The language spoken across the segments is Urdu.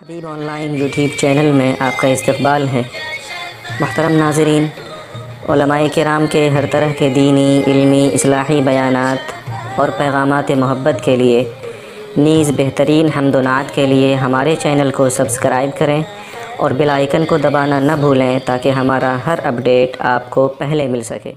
Habib on line YouTube channel میں آپ کا استقبال ہے۔ محترم ناظرین، علماء کرام کے ہر طرح کے دینی، علمی، اصلاحی بیانات اور پیغامات محبت کے لیے نیز بہترین حمد و نعت کے لیے ہمارے چینل کو سبسکرائب کریں اور بیل آئیکن کو دبانا نہ بھولیں تاکہ ہمارا ہر اپڈیٹ آپ کو پہلے مل سکے۔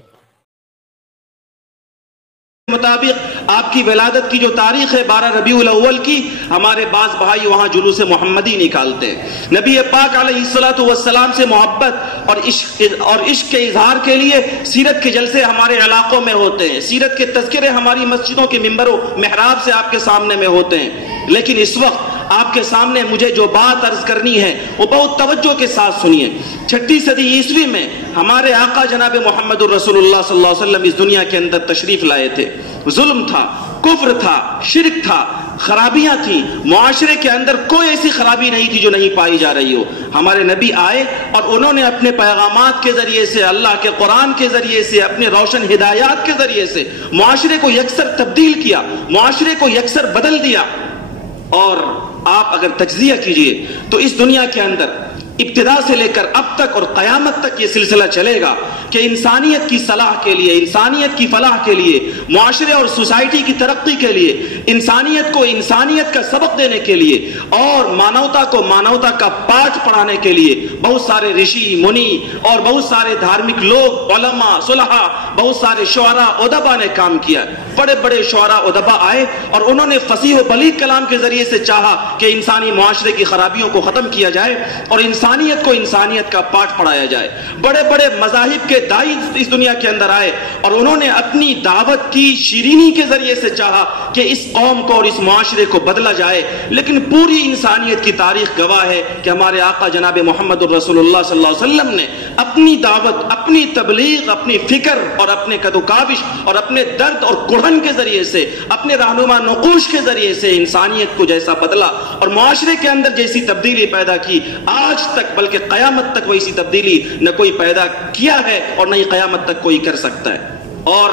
مطابق آپ کی ولادت کی جو تاریخ ہے 12 ربیع الاول کی، ہمارے بعض بھائی وہاں جلوس محمدی نکالتے ہیں۔ نبی پاک علیہ السلام سے محبت اور عشق کے اظہار کے لیے سیرت کے جلسے ہمارے علاقوں میں ہوتے ہیں، سیرت کے تذکرے ہماری مسجدوں کے منبر و محراب سے آپ کے سامنے میں ہوتے ہیں۔ لیکن اس وقت آپ کے سامنے مجھے جو بات عرض کرنی ہے وہ بہت توجہ کے ساتھ سنیے۔ 6 صدی عیسوی میں ہمارے آقا جناب محمد الرسول اللہ صلی اللہ علیہ وسلم اس دنیا کے اندر تشریف لائے تھے۔ ظلم تھا، کفر تھا، شرک تھا، خرابیاں تھیں، معاشرے کے اندر کوئی ایسی خرابی نہیں تھی جو نہیں پائی جا رہی ہو۔ ہمارے نبی آئے اور انہوں نے اپنے پیغامات کے ذریعے سے، اللہ کے قرآن کے ذریعے سے، اپنے روشن ہدایات کے ذریعے سے معاشرے کو یکسر تبدیل کیا، معاشرے کو یکسر بدل دیا۔ اور آپ اگر تجزیہ کیجئے تو اس دنیا کے اندر ابتدا سے لے کر اب تک اور قیامت تک یہ سلسلہ چلے گا کہ انسانیت کی صلاح کے لیے، انسانیت کی فلاح کے لیے، معاشرے اور سوسائٹی کی ترقی کے لیے، انسانیت کو انسانیت کا سبق دینے کے لیے اور مانوتا کو مانوتا کا پاٹھ پڑھانے کے لیے بہت سارے رشی منی اور بہت سارے دھارمک لوگ، علماء، صلحاء، بہت سارے شعراء ادبا نے کام کیا۔ بڑے بڑے شعراء ادبا آئے اور انہوں نے فصیح و بلیغ کلام کے ذریعے سے چاہا کہ انسانی معاشرے کی خرابیوں کو ختم کیا جائے اور انسانیت کو انسانیت کا پاٹھ پڑھایا جائے۔ بڑے بڑے مذاہب کے داعی اس دنیا کے اندر آئے اور انہوں نے اپنی دعوت کی شیرینی کے ذریعے سے چاہا کہ اس قوم کو اور اس معاشرے کو بدلا جائے۔ لیکن پوری انسانیت کی تاریخ گواہ ہے کہ ہمارے آقا جناب محمد الرسول اللہ صلی اللہ علیہ وسلم نے اپنی دعوت، اپنی تبلیغ، اپنی فکر اور اپنے کد و کاوش اور اپنے درد اور کڑھن کے ذریعے سے، اپنے رہنما نقوش کے ذریعے سے انسانیت کو جیسا بدلا اور معاشرے کے اندر جیسی تبدیلی پیدا کی، آج تک بلکہ قیامت تک ویسی تبدیلی نہ کوئی پیدا کیا ہے اور نہ ہی قیامت تک کوئی کر سکتا ہے۔ اور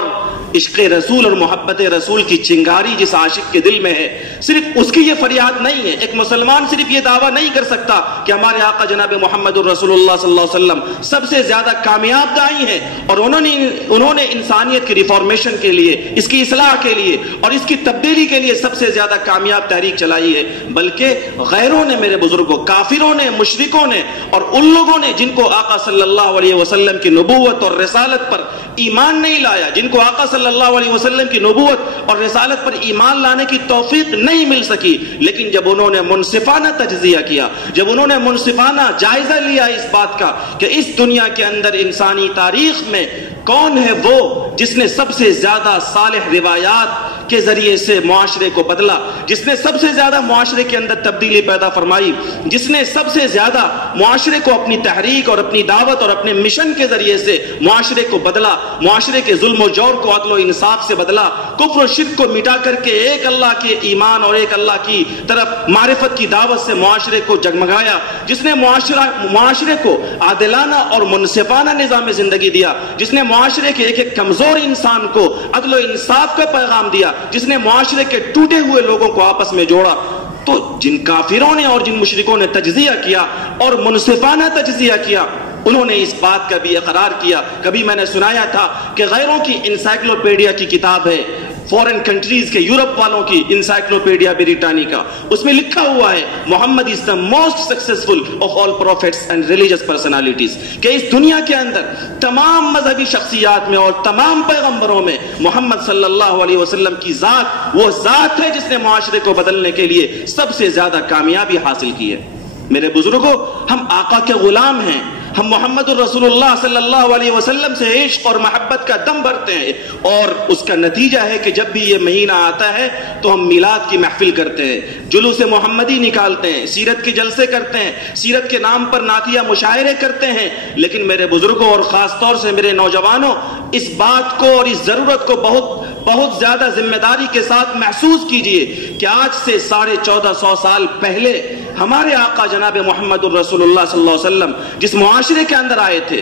عشق رسول اور محبت رسول کی چنگاری جس عاشق کے دل میں ہے، صرف اس کی یہ فریاد نہیں ہے۔ ایک مسلمان صرف یہ دعویٰ نہیں کر سکتا کہ ہمارے آقا جناب محمد الرسول اللہ صلی اللہ علیہ وسلم سب سے زیادہ کامیاب داعی ہیں اور انہوں نے انسانیت کی ریفارمیشن کے لیے، اس کی اصلاح کے لیے اور اس کی تبدیلی کے لیے سب سے زیادہ کامیاب تحریک چلائی ہے، بلکہ غیروں نے، میرے بزرگوں، کافروں نے، مشرکوں نے اور ان لوگوں نے جن کو آقا صلی اللہ علیہ وسلم کی نبوت اور رسالت پر ایمان نہیں لایا، جن کو آقا صلی اللہ علیہ وسلم کی نبوت اور رسالت پر ایمان لانے کی توفیق نہیں مل سکی، لیکن جب انہوں نے منصفانہ تجزیہ کیا، جب انہوں نے منصفانہ جائزہ لیا اس بات کا کہ اس دنیا کے اندر انسانی تاریخ میں کون ہے وہ جس نے سب سے زیادہ صالح روایات کے ذریعے سے معاشرے کو بدلا، جس نے سب سے زیادہ معاشرے کے اندر تبدیلی پیدا فرمائی، جس نے سب سے زیادہ معاشرے کو اپنی تحریک اور اپنی دعوت اور اپنے مشن کے ذریعے سے معاشرے کو بدلا، معاشرے کے ظلم و جور کو عدل و انصاف سے بدلا، کفر و شرک کو مٹا کر کے ایک اللہ کے ایمان اور ایک اللہ کی طرف معرفت کی دعوت سے معاشرے کو جگمگایا، جس نے معاشرے کو عادلانہ اور منصفانہ نظام زندگی دیا، جس نے معاشرے کے ایک ایک کمزور انسان کو عدل و انصاف کا پیغام دیا، جس نے معاشرے کے ٹوٹے ہوئے لوگوں کو آپس میں جوڑا۔ تو جن کافروں نے اور جن مشرکوں نے تجزیہ کیا اور منصفانہ تجزیہ کیا، انہوں نے اس بات کا بھی اقرار کیا۔ کبھی میں نے سنایا تھا کہ غیروں کی انسائکلوپیڈیا کی کتاب ہے، فورن کنٹریز کے، یورپ والوں کی انسائکلوپیڈیا بریٹانیکا، اس میں لکھا ہوا ہے محمد is the most successful of all prophets and religious personalities، کہ اس دنیا کے اندر تمام مذہبی شخصیات میں اور تمام پیغمبروں میں محمد صلی اللہ علیہ وسلم کی ذات وہ ذات ہے جس نے معاشرے کو بدلنے کے لیے سب سے زیادہ کامیابی حاصل کی ہے۔ میرے بزرگوں، ہم آقا کے غلام ہیں، ہم محمد الرسول اللہ صلی اللہ علیہ وسلم سے عشق اور محبت کا دم بھرتے ہیں اور اس کا نتیجہ ہے کہ جب بھی یہ مہینہ آتا ہے تو ہم میلاد کی محفل کرتے ہیں، جلوس محمدی نکالتے ہیں، سیرت کے جلسے کرتے ہیں، سیرت کے نام پر نعتیہ مشاعرے کرتے ہیں۔ لیکن میرے بزرگوں اور خاص طور سے میرے نوجوانوں، اس بات کو اور اس ضرورت کو بہت زیادہ ذمہ داری کے ساتھ محسوس کیجئے کہ آج سے 1450 سال پہلے ہمارے آقا جناب محمد الرسول اللہ صلی اللہ علیہ وسلم جس معاشرے کے اندر آئے تھے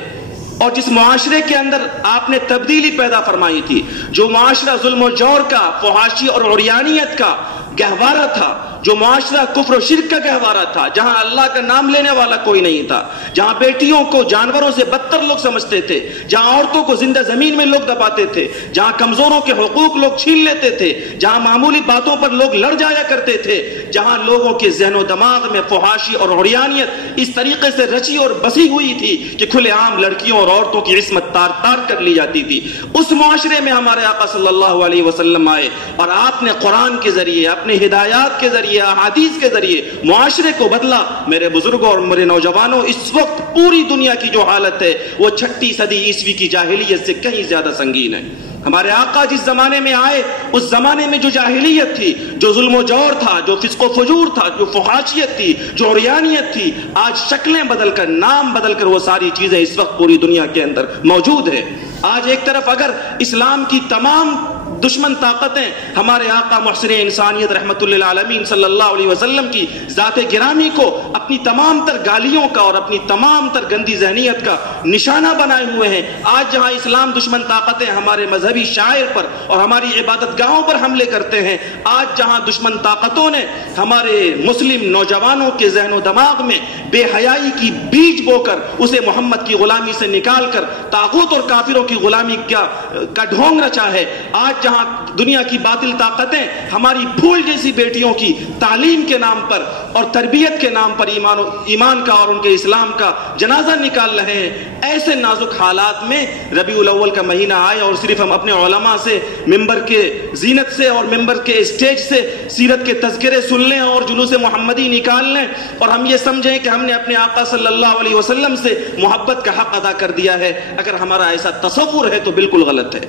اور جس معاشرے کے اندر آپ نے تبدیلی پیدا فرمائی تھی، جو معاشرہ ظلم و جور کا، فحاشی اور عریانیت کا گہوارہ تھا، جو معاشرہ کفر و شرک کا گہوارہ تھا، جہاں اللہ کا نام لینے والا کوئی نہیں تھا، جہاں بیٹیوں کو جانوروں سے بدتر لوگ سمجھتے تھے، جہاں عورتوں کو زندہ زمین میں لوگ دباتے تھے، جہاں کمزوروں کے حقوق لوگ چھین لیتے تھے، جہاں معمولی باتوں پر لوگ لڑ جایا کرتے تھے، جہاں لوگوں کے ذہن و دماغ میں فحاشی اور عریانیت اس طریقے سے رچی اور بسی ہوئی تھی کہ کھلے عام لڑکیوں اور عورتوں کی عصمت تار تار کر لی جاتی تھی، اس معاشرے میں ہمارے آقا صلی اللہ علیہ وسلم آئے اور آپ نے قرآن کے ذریعے، اپنے ہدایات کے ذریعے، احادیث کے ذریعے معاشرے کو بدلا۔ میرے بزرگوں اور میرے نوجوانوں، اس وقت پوری دنیا کی جو حالت ہے وہ 6 صدی عیسوی کی جاہلیت سے کہیں زیادہ سنگین ہے۔ ہمارے آقا جس زمانے میں آئے، اس زمانے میں جو جاہلیت تھی، جو ظلم و جور تھا، جو فسق و فجور تھا، جو فحاشیت تھی، جو عریانیت تھی، آج شکلیں بدل کر، نام بدل کر وہ ساری چیزیں اس وقت پوری دنیا کے اندر موجود ہے۔ آج ایک طرف اگر اسلام کی تمام دشمن طاقتیں ہمارے آقا محسن انسانیت رحمت للعالمین صلی اللہ علیہ وسلم کی ذات گرامی کو اپنی تمام تر گالیوں کا اور اپنی تمام تر گندی ذہنیت کا نشانہ بنائے ہوئے ہیں، آج جہاں اسلام دشمن طاقتیں ہمارے مذہبی شاعر پر اور ہماری عبادت گاہوں پر حملے کرتے ہیں، آج جہاں دشمن طاقتوں نے ہمارے مسلم نوجوانوں کے ذہن و دماغ میں بے حیائی کی بیج بو کر اسے محمد کی غلامی سے نکال کر طاغوت اور کافروں کی غلامی کا ڈھونگ رچا ہے، آج جہاں دنیا کی باطل طاقتیں ہماری پھول جیسی بیٹیوں کی تعلیم کے نام پر اور تربیت کے نام پر ایمان کا اور ان کے اسلام کا جنازہ نکال رہے ہیں، ایسے نازک حالات میں ربیع الاول کا مہینہ آئے اور صرف ہم اپنے علماء سے ممبر کے زینت سے اور ممبر کے اسٹیج سے سیرت کے تذکرے سن لیں اور جلوس محمدی نکال لیں اور ہم یہ سمجھیں کہ ہم نے اپنے آقا صلی اللہ علیہ وسلم سے محبت کا حق ادا کر دیا ہے، اگر ہمارا ایسا تصور ہے تو بالکل غلط ہے۔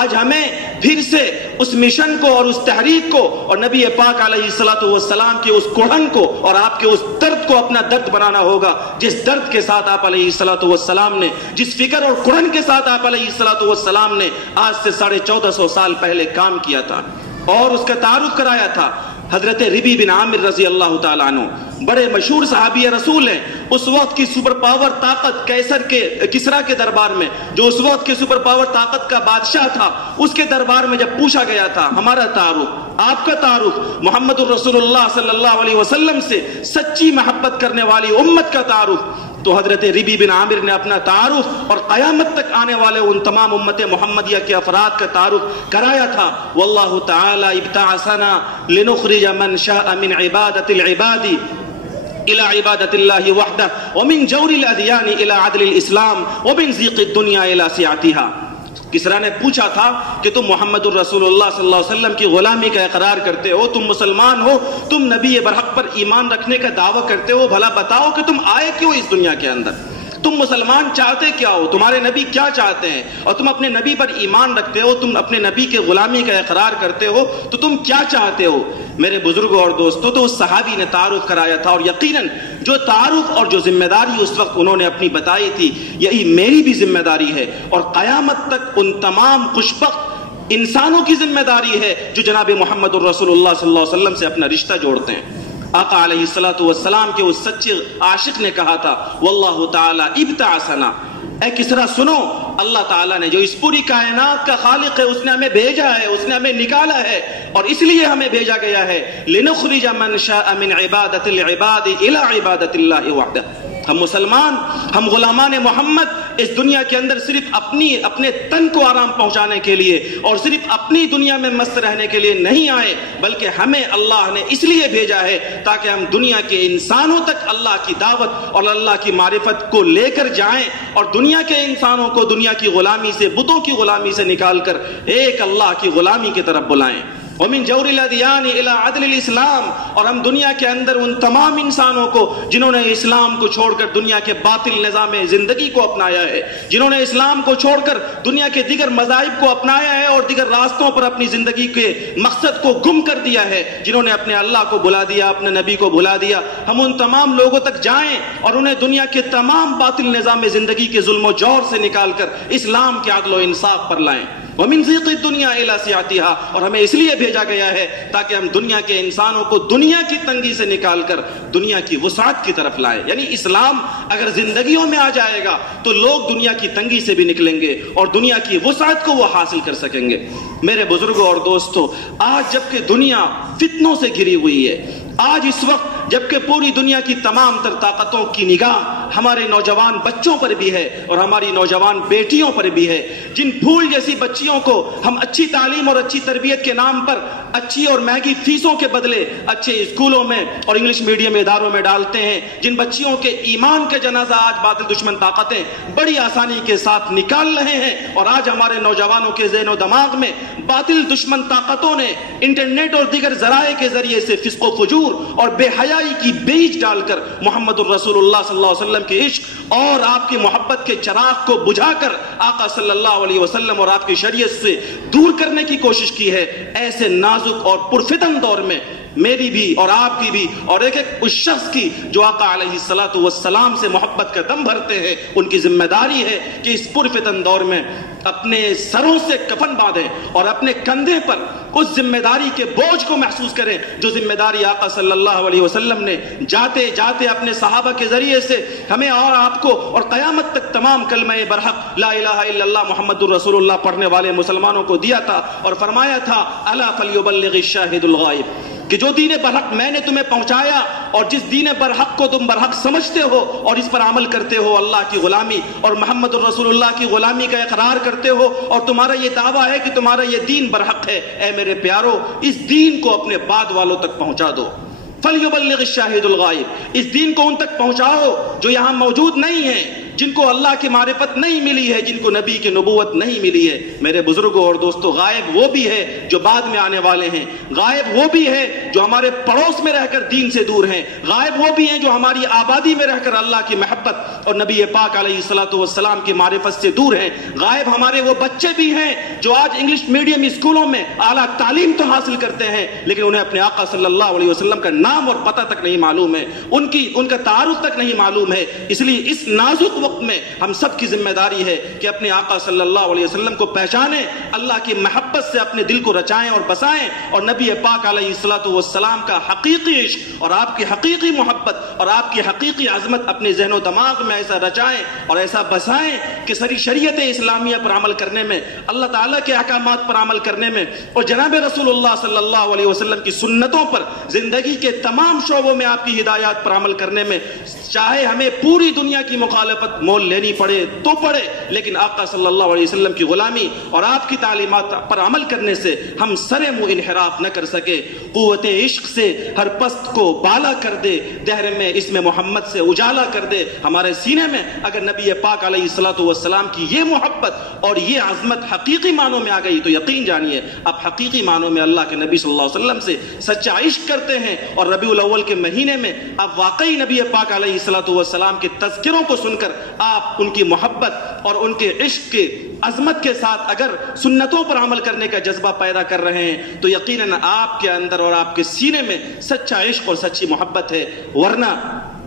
آج ہمیں پھر سے اس مشن کو اور اس تحریک کو اور نبی پاک علیہ الصلوۃ والسلام کے اس کوڑھن کو اور آپ کے اس درد کو اپنا درد بنانا ہوگا، جس درد کے ساتھ آپ علیہ الصلوۃ والسلام نے، جس فکر اور کوڑھن کے ساتھ آپ علیہ الصلوۃ والسلام نے آج سے 1450 سال پہلے کام کیا تھا اور اس کا تعارف کرایا تھا۔ حضرت ربیع بن عامر رضی اللہ تعالیٰ عنہ بڑے مشہور صحابی رسول ہیں، اس وقت کی سپر پاور طاقت کسرا کے دربار میں، جو اس وقت کی سپر پاور طاقت کا بادشاہ تھا، اس کے دربار میں جب پوچھا گیا تھا ہمارا تعارف، آپ کا تعارف، محمد الرسول اللہ صلی اللہ علیہ وسلم سے سچی محبت کرنے والی امت کا تعارف، تو حضرت ربیع بن عامر نے اپنا تعارف اور قیامت تک آنے والے ان تمام امت محمدیہ کے افراد کا تعارف کرایا تھا۔ واللہ تعالی ابتعثنا لنخرج من شاء من عبادت العباد الى عبادت اللہ وحدہ ومن جور الادیان الى عدل الاسلام ومن ضیق الدنیا الى سعتها۔ کسرا نے پوچھا تھا کہ تم محمد الرسول اللہ صلی اللہ علیہ وسلم کی غلامی کا اقرار کرتے ہو، تم مسلمان ہو، تم نبی برحق پر ایمان رکھنے کا دعویٰ کرتے ہو، بھلا بتاؤ کہ تم آئے کیوں اس دنیا کے اندر؟ تم مسلمان چاہتے کیا ہو؟ تمہارے نبی کیا چاہتے ہیں؟ اور تم اپنے نبی پر ایمان رکھتے ہو، تم اپنے نبی کے غلامی کا اقرار کرتے ہو، تو تم کیا چاہتے ہو؟ میرے بزرگوں اور دوستوں، تو اس صحابی نے تعارف کرایا تھا اور یقیناً جو تعارف اور جو ذمہ داری اس وقت انہوں نے اپنی بتائی تھی، یہی میری بھی ذمہ داری ہے اور قیامت تک ان تمام خوشبخت انسانوں کی ذمہ داری ہے جو جناب محمد الرسول اللہ صلی اللہ علیہ وسلم سے اپنا رشتہ جوڑتے ہیں۔ آقا علیہ الصلوۃ والسلام کے اس سچے عاشق نے کہا تھا واللہ تعالی ابتعثنا، اے کسرا سنو، اللہ تعالیٰ نے جو اس پوری کائنات کا خالق ہے، اس نے ہمیں بھیجا ہے، اس نے ہمیں نکالا ہے اور اس لیے ہمیں بھیجا گیا ہے لنخرج من شاء من عبادت العباد الى عبادت اللہ وحدہ۔ ہم مسلمان، ہم غلامان محمد اس دنیا کے اندر صرف اپنے تن کو آرام پہنچانے کے لیے اور صرف اپنی دنیا میں مست رہنے کے لیے نہیں آئے، بلکہ ہمیں اللہ نے اس لیے بھیجا ہے تاکہ ہم دنیا کے انسانوں تک اللہ کی دعوت اور اللہ کی معرفت کو لے کر جائیں اور دنیا کے انسانوں کو دنیا کی غلامی سے، بتوں کی غلامی سے نکال کر ایک اللہ کی غلامی کی طرف بلائیں۔ ومن جور الادیان الى عدل الاسلام، اور ہم دنیا کے اندر ان تمام انسانوں کو جنہوں نے اسلام کو چھوڑ کر دنیا کے باطل نظام زندگی کو اپنایا ہے، جنہوں نے اسلام کو چھوڑ کر دنیا کے دیگر مذاہب کو اپنایا ہے اور دیگر راستوں پر اپنی زندگی کے مقصد کو گم کر دیا ہے، جنہوں نے اپنے اللہ کو بھلا دیا، اپنے نبی کو بھلا دیا، ہم ان تمام لوگوں تک جائیں اور انہیں دنیا کے تمام باطل نظام زندگی کے ظلم و جور سے نکال کر اسلام کے عدل و انصاف پر لائیں۔ وَمِن ضِيقِ الدُّنْيَا إِلَى سِعَتِهَا، اور ہمیں اس لیے بھیجا گیا ہے تاکہ ہم دنیا کے انسانوں کو دنیا کی تنگی سے نکال کر دنیا کی وسعت کی طرف لائیں۔ یعنی اسلام اگر زندگیوں میں آ جائے گا تو لوگ دنیا کی تنگی سے بھی نکلیں گے اور دنیا کی وسعت کو وہ حاصل کر سکیں گے۔ میرے بزرگوں اور دوستوں، آج جبکہ دنیا فتنوں سے گھری ہوئی ہے، آج اس وقت جبکہ پوری دنیا کی تمام تر طاقتوں کی نگاہ ہمارے نوجوان بچوں پر بھی ہے اور ہماری نوجوان بیٹیوں پر بھی ہے، جن پھول جیسی بچیوں کو ہم اچھی تعلیم اور اچھی تربیت کے نام پر اچھی اور مہنگی فیسوں کے بدلے اچھے اسکولوں میں اور انگلش میڈیم اداروں میں ڈالتے ہیں، جن بچیوں کے ایمان کے جنازہ آج باطل دشمن طاقتیں بڑی آسانی کے ساتھ نکال رہے ہیں، اور آج ہمارے نوجوانوں کے ذہن و دماغ میں باطل دشمن طاقتوں نے انٹرنیٹ اور دیگر ذرائع کے ذریعے سے فسق و فجور اور بے حیائی کی بیج ڈال کر محمد الرسول اللہ صلی اللہ علیہ وسلم کے عشق اور آپ کی محبت کے چراغ کو بجھا کر آقا صلی اللہ علیہ وسلم اور آپ کی شریعت سے دور کرنے کی کوشش کی ہے۔ ایسے نازک اور پرفتن دور میں میری بھی اور آپ کی بھی اور ایک ایک اس شخص کی جو آقا علیہ السلام سے محبت کا دم بھرتے ہیں، ان کی ذمہ داری ہے کہ اس پرفتن دور میں اپنے سروں سے کفن باندھیں اور اپنے کندھے پر اس ذمہ داری کے بوجھ کو محسوس کریں جو ذمہ داری آقا صلی اللہ علیہ وسلم نے جاتے جاتے اپنے صحابہ کے ذریعے سے ہمیں اور آپ کو اور قیامت تک تمام کلمہ برحق لا الہ الا اللہ محمد الرسول اللہ پڑھنے والے مسلمانوں کو دیا تھا، اور فرمایا تھا الا فلیبلغ الشاہد الغائب، کہ جو دین برحق میں نے تمہیں پہنچایا اور جس دین برحق کو تم برحق سمجھتے ہو اور اس پر عمل کرتے ہو، اللہ کی غلامی اور محمد الرسول اللہ کی غلامی کا اقرار کرتے ہو، اور تمہارا یہ دعویٰ ہے کہ تمہارا یہ دین برحق ہے، اے میرے پیارو اس دین کو اپنے بعد والوں تک پہنچا دو۔ فَلْيُبَلِّغِ الشَّاهِدُ الْغَائِبُ، اس دین کو ان تک پہنچاؤ جو یہاں موجود نہیں ہیں، جن کو اللہ کی معرفت نہیں ملی ہے، جن کو نبی کی نبوت نہیں ملی ہے۔ میرے بزرگوں اور دوستو، غائب وہ بھی ہے جو بعد میں آنے والے ہیں، غائب وہ بھی ہے جو ہمارے پڑوس میں رہ کر دین سے دور ہیں، غائب وہ بھی ہیں جو ہماری آبادی میں رہ کر اللہ کی محبت اور نبی پاک علیہ السلام کی معرفت سے دور ہیں، غائب ہمارے وہ بچے بھی ہیں جو آج انگلش میڈیم اسکولوں میں اعلیٰ تعلیم تو حاصل کرتے ہیں لیکن انہیں اپنے آقا صلی اللہ علیہ وسلم کا نام اور پتہ تک نہیں معلوم ہے، ان کا تعارف تک نہیں معلوم ہے۔ اس لیے اس نازک وقت میں ہم سب کی ذمہ داری ہے کہ اپنے آقا صلی اللہ علیہ وسلم کو پہچانیں، اللہ کی محبت سے اپنے دل کو رچائیں اور بسائیں، اور نبی پاک علیہ السلام کا حقیقی عشق اور آپ کی حقیقی محبت اور آپ کی حقیقی عظمت اپنے ذہن و دماغ میں ایسا رچائیں اور ایسا بسائیں کہ ساری شریعت اسلامیہ پر عمل کرنے میں، اللہ تعالیٰ کے احکامات پر عمل کرنے میں اور جناب رسول اللہ صلی اللہ علیہ وسلم کی سنتوں پر زندگی کے تمام شعبوں میں آپ کی ہدایات پر عمل کرنے میں، چاہے ہمیں پوری دنیا کی مخالفت مول لینی پڑے تو پڑے، لیکن آقا صلی اللہ علیہ وسلم کی غلامی اور آپ کی تعلیمات پر عمل کرنے سے ہم سر منہ انحراف نہ کر سکے۔ قوت عشق سے ہر پست کو بالا کر دے، دہر میں اسم محمد سے اجالا کر دے ہمارے سینے میں۔ اگر نبی پاک علیہ السلام کی یہ محبت اور یہ عظمت حقیقی معنوں میں آ گئی تو یقین جانیے اب حقیقی معنوں میں اللہ کے نبی صلی اللہ علیہ وسلم سے سچا عشق کرتے ہیں، اور ربیع الاول کے مہینے میں اب واقعی نبی پاک علیہ السلام کے تذکروں کو سن کر آپ ان کی محبت اور ان کے عشق کے عظمت کے ساتھ اگر سنتوں پر عمل کرنے کا جذبہ پیدا کر رہے ہیں تو یقیناً آپ کے اندر اور آپ کے سینے میں سچا عشق اور سچی محبت ہے، ورنہ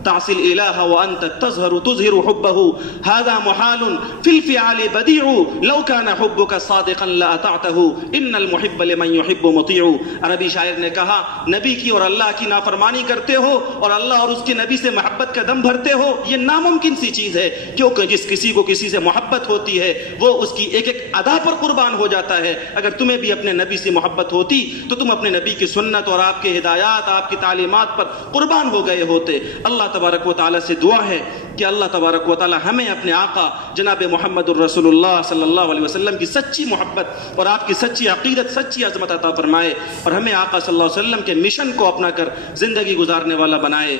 تعصي الإله وأنت تظهر حبه هذا محال في الفعال بديع لو كان حبك صادقا لأطعته إن المحب لمن يحب مطيع۔ عربی شاعر نے کہا نبی کی اور اللہ کی نافرمانی کرتے ہو اور اللہ اور اس کے نبی سے محبت کا دم بھرتے ہو، یہ ناممکن سی چیز ہے، کیونکہ جس کسی کو کسی سے محبت ہوتی ہے وہ اس کی ایک ایک ادا پر قربان ہو جاتا ہے۔ اگر تمہیں بھی اپنے نبی سے محبت ہوتی تو تم اپنے نبی کی سنت اور آپ کے ہدایات، آپ کی تعلیمات پر قربان ہو گئے ہوتے۔ اللہ تبارک و تعالیٰ سے دعا ہے کہ اللہ تبارک و تعالیٰ ہمیں اپنے آقا جناب محمد الرسول اللہ صلی اللہ علیہ وسلم کی سچی محبت اور آپ کی سچی عقیدت، سچی عظمت عطا فرمائے، اور ہمیں آقا صلی اللہ علیہ وسلم کے مشن کو اپنا کر زندگی گزارنے والا بنائے۔